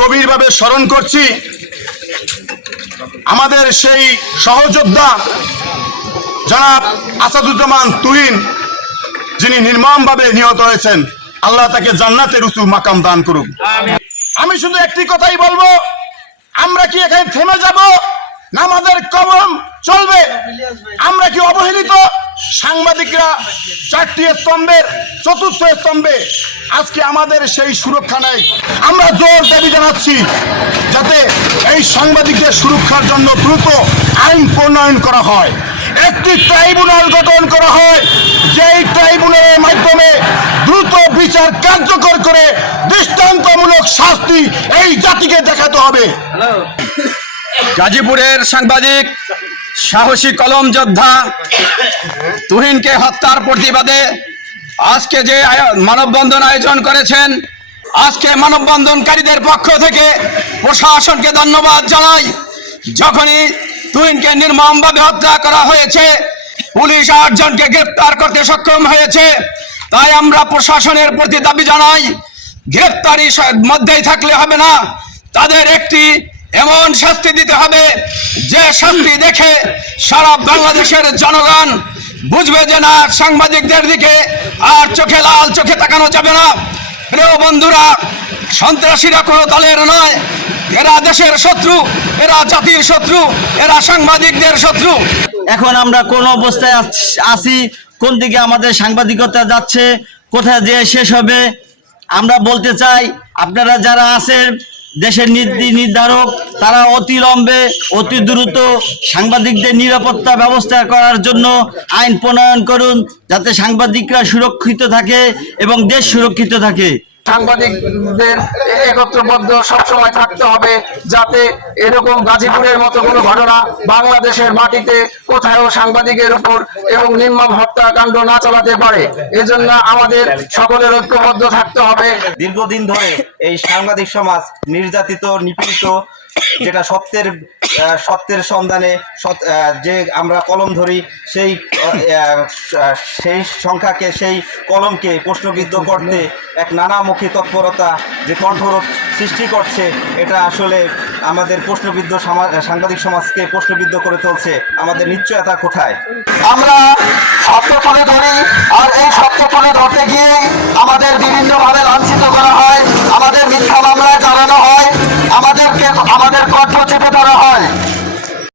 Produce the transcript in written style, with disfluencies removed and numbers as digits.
গভীরভাবে স্মরণ করছি আমাদের সেই সহযোদ্ধা জনাব আসাদুজ্জামান তুহিন, যিনি নির্মমভাবে নিহত হয়েছেন। আল্লাহ তাকে জান্নাতের উঁচু মাকাম দান করুক। আমি শুধু একটি কথাই বলবো, আমরা কি এখানে থেমে যাব না আমাদের কলম চলবে? আমরা কি অবহেলিত? সাংবাদিকরা চারটি স্তম্ভের চতুর্থ স্তম্ভে, আজকে আমাদের সেই সুরক্ষা নেই। আমরা জোর দাবি জানাচ্ছি যাতে এই সাংবাদিকদের সুরক্ষার জন্য দ্রুত আইন প্রণয়ন করা হয়, একটি ট্রাইব্যুনাল গঠন করা হয়, যেই ট্রাইব্যুনালের মাধ্যমে দ্রুত বিচার কার্যকর করে দৃষ্টান্তমূলক শাস্তি এই জাতিকে দেখাতে হবে। গাজীপুরের সাংবাদিক সাহসী কলম যোদ্ধা তুহিনকে হত্যার প্রতিবাদে আজকে যে মানববন্ধন আয়োজন করেছেন, আজকে মানববন্ধনকারীদের পক্ষ থেকে প্রশাসনকে ধন্যবাদ জানাই। যখনই তুহিনকে নির্মমভাবে হত্যা করা হয়েছে, পুলিশ 8 জনকে গ্রেফতার করতে সক্ষম হয়েছে, তাই আমরা প্রশাসনের প্রতি দাবি জানাই, গ্রেফতারি মধ্যেই থাকলে হবে না, তাদের একটি এমন শাস্তি দিতে হবে যে শাস্তি দেখে সারা বাংলাদেশের জনগণ বুঝবে যে না, সাংবাদিকদের দিকে আর চোখে লাল চোখে তাকানো যাবে না। প্রিয় বন্ধুরা, সন্ত্রাসীরা কোনো দলের নয়, এরা দেশের শত্রু, এরা জাতির শত্রু, এরা সাংবাদিকদের শত্রু। এখন আমরা কোন অবস্থায় আছি, কোন দিকে আমাদের সাংবাদিকতা যাচ্ছে, কোথায় যেয়ে শেষ হবে, আমরা বলতে চাই আপনারা যারা আছেন দেশের নীতি নির্ধারক, তারা অতিলম্বে অতি দ্রুত সাংবাদিকদের নিরাপত্তা ব্যবস্থা করার জন্য আইন প্রণয়ন করুন, যাতে সাংবাদিকরা সুরক্ষিত থাকে এবং দেশ সুরক্ষিত থাকে। সাংবাদিকদের একত্রবদ্ধ সবসময় থাকতে হবে, যাতে এরকম গাজীপুরের মতো কোনো ঘটনা বাংলাদেশের মাটিতে কোথাও সাংবাদিকের উপর এবং নির্মম হত্যাকাণ্ড না চালাতে পারে। এজন্য আমাদের সকলের ঐক্যবদ্ধ থাকতে হবে। দীর্ঘদিন ধরে এই সাংবাদিক সমাজ নির্যাতিত, নিপীড়িত, যেটা সত্যের সন্ধানে যে আমরা কলম ধরি, সেই সংখ্যাকে, সেই কলমকে প্রশ্নবিদ্ধ করতে এক নানামুখী তৎপরতা যে কণ্ঠরোধ সৃষ্টি করছে, এটা আসলে আমাদের প্রশ্নবিদ্ধ সাংবাদিক সমাজকে প্রশ্নবিদ্ধ করে তুলছে। আমাদের নিশ্চয়তা কোথায়? আমরা সত্য তুলে ধরি, আর এই সত্য তুলে ধরতে গিয়ে আমাদের বিভিন্নভাবে লাঞ্ছিত করা হয়, আমাদের মিথ্যা মামলায় চালানো হয়, আমাদের কণ্ঠ চেপে ধরা হয়।